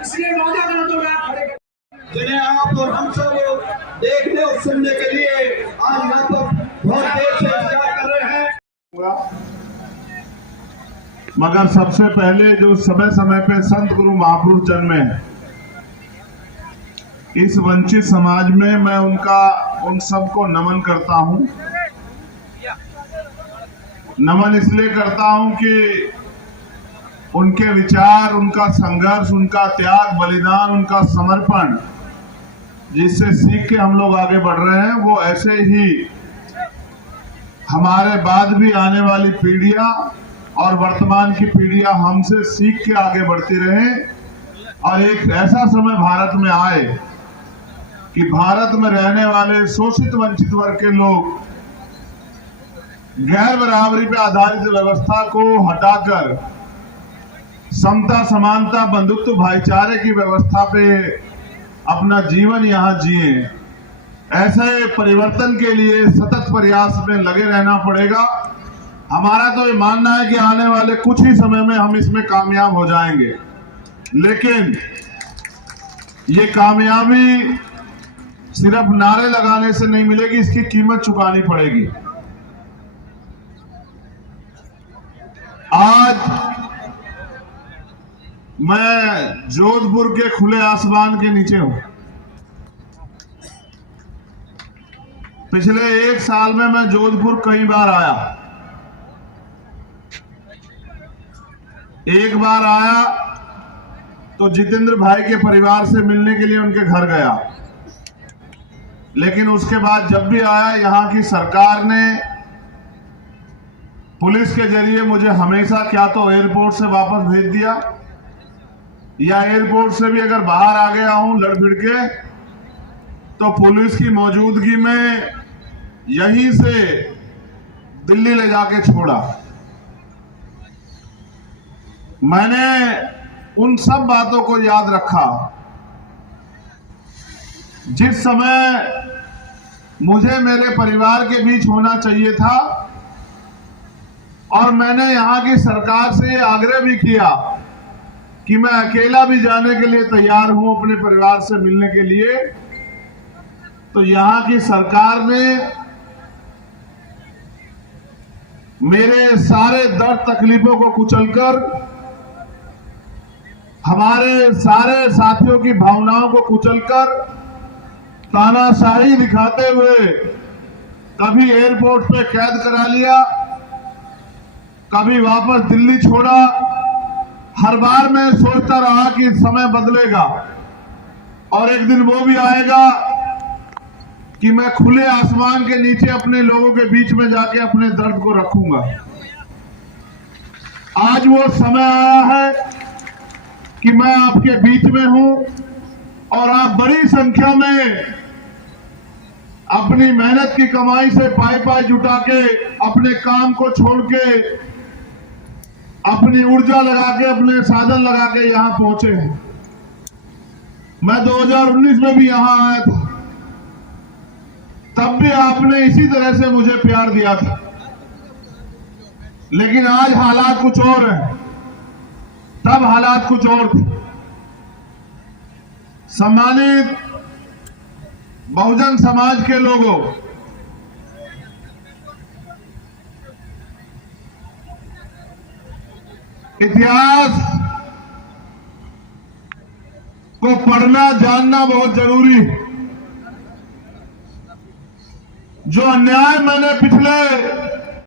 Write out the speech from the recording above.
इसलिए नौजवानों को मैं खड़े जिन्हें आप और हम सब देखने और सुनने के लिए आज यहाँ पर बहुत देर से इंतजार कर रहे हैं। मगर सबसे पहले जो समय समय पे संत गुरु महापुरुष जन्मे हैं, इस वंचित समाज में मैं उन सबको नमन करता हूं। नमन इसलिए करता हूं कि उनके विचार, उनका संघर्ष, उनका त्याग, बलिदान, उनका समर्पण, जिससे सीख के हम लोग आगे बढ़ रहे हैं, वो ऐसे ही हमारे बाद भी आने वाली पीढ़ियां और वर्तमान की पीढ़ियां हमसे सीख के आगे बढ़ती रहें और एक ऐसा समय भारत में आए कि भारत में रहने वाले शोषित वंचित वर्ग के लोग गैर बराबरी पर आधारित व्यवस्था को हटाकर समता, समानता, बंधुत्व, भाईचारे की व्यवस्था पे अपना जीवन यहाँ जिए। ऐसे परिवर्तन के लिए सतत प्रयास में लगे रहना पड़ेगा। हमारा तो ये मानना है कि आने वाले कुछ ही समय में हम इसमें कामयाब हो जाएंगे, लेकिन ये कामयाबी सिर्फ नारे लगाने से नहीं मिलेगी, इसकी कीमत चुकानी पड़ेगी। आज मैं जोधपुर के खुले आसमान के नीचे हूं। पिछले 1 साल में मैं जोधपुर कई बार आया। एक बार आया तो जितेंद्र भाई के परिवार से मिलने के लिए उनके घर गया, लेकिन उसके बाद जब भी आया, यहाँ की सरकार ने पुलिस के जरिए मुझे हमेशा क्या तो एयरपोर्ट से वापस भेज दिया, या एयरपोर्ट से भी अगर बाहर आ गया हूं लड़ भिड़ के, तो पुलिस की मौजूदगी में यहीं से दिल्ली ले जाके छोड़ा। मैंने उन सब बातों को याद रखा जिस समय मुझे मेरे परिवार के बीच होना चाहिए था, और मैंने यहां की सरकार से आग्रह भी किया कि मैं अकेला भी जाने के लिए तैयार हूं अपने परिवार से मिलने के लिए। तो यहां की सरकार ने मेरे सारे दर्द तकलीफों को कुचलकर, हमारे सारे साथियों की भावनाओं को कुचलकर, तानाशाही दिखाते हुए कभी एयरपोर्ट पे कैद करा लिया, कभी वापस दिल्ली छोड़ा। हर बार मैं सोचता रहा कि समय बदलेगा और एक दिन वो भी आएगा कि मैं खुले आसमान के नीचे अपने लोगों के बीच में जाके अपने दर्द को रखूंगा। आज वो समय आया है कि मैं आपके बीच में हूं और आप बड़ी संख्या में अपनी मेहनत की कमाई से पाई जुटा के, अपने काम को छोड़ के, अपनी ऊर्जा लगा के, अपने साधन लगा के यहां पहुंचे हैं। मैं 2019 में भी यहां आया था, तब भी आपने इसी तरह से मुझे प्यार दिया था, लेकिन आज हालात कुछ और हैं, तब हालात कुछ और थे। सम्मानित बहुजन समाज के लोगों, इतिहास को पढ़ना जानना बहुत जरूरी है। जो अन्याय मैंने पिछले